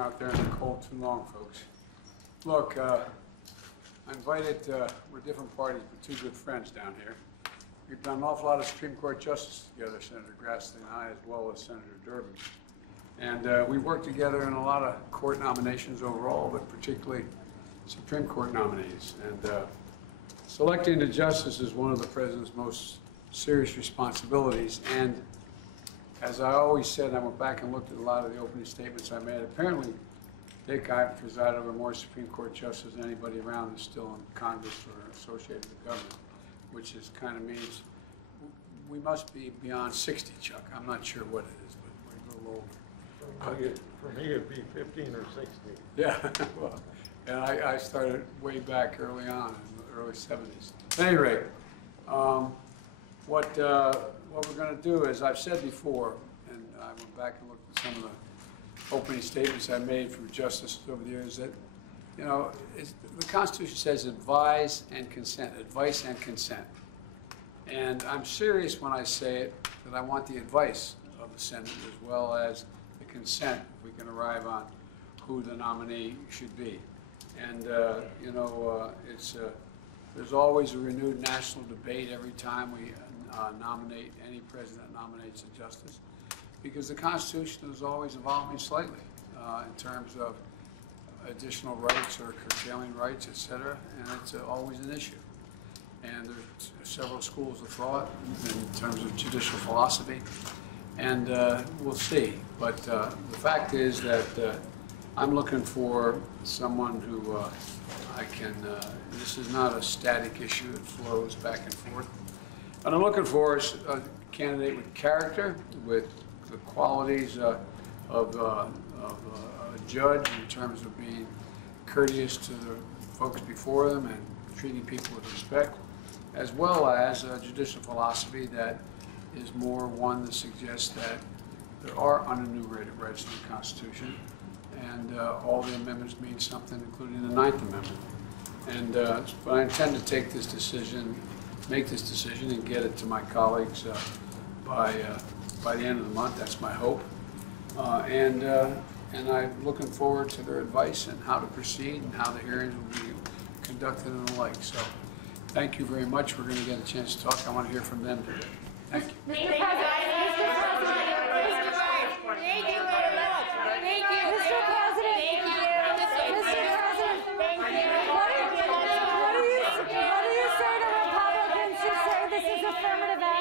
out there in the cold too long, folks. Look, I invited, we're different parties, but two good friends down here. We've done an awful lot of Supreme Court justice together, Senator Grassley and I, as well as Senator Durbin. And we worked together in a lot of court nominations overall, but particularly Supreme Court nominees. And selecting the justice is one of the president's most serious responsibilities. And as I always said, I went back and looked at a lot of the opening statements I made. Apparently, Dick, I've presided over more Supreme Court justices than anybody around that's still in Congress or associated with government, which is kind of means we must be beyond 60, Chuck. I'm not sure what it is, but we're a little older. For me, it'd be 15 or 16. Yeah, well, and I started way back early on in the early 70s. At any rate, what we're going to do is, I've said before, and I went back and looked at some of the opening statements I made from justices over the years, that, you know, the Constitution says advise and consent, advice and consent. And I'm serious when I say it, that I want the advice of the Senate as well as the consent, if we can arrive on who the nominee should be. And, you know, there's always a renewed national debate every time we nominate, any president nominates a justice, because the Constitution is always evolving slightly in terms of additional rights or curtailing rights, et cetera, and it's always an issue. And there's several schools of thought in terms of judicial philosophy, and we'll see. But the fact is that I'm looking for someone who I can, this is not a static issue, it flows back and forth. What I'm looking for is a candidate with character, with the qualities of a judge in terms of being courteous to the folks before them and treating people with respect, as well as a judicial philosophy that is more one that suggests that there are unenumerated rights in the Constitution, and all the amendments mean something, including the 9th Amendment. And but I intend to take this decision, make this decision, and get it to my colleagues by the end of the month. That's my hope. And I'm looking forward to their advice and how to proceed and how the hearings will be conducted and the like. So thank you very much. We're going to get a chance to talk. I want to hear from them today. Thank you. Mr. President, thank you very much. Thank you. Mr. President, thank you. Mr. President, thank you. What do you say to Republicans who say this is affirmative action?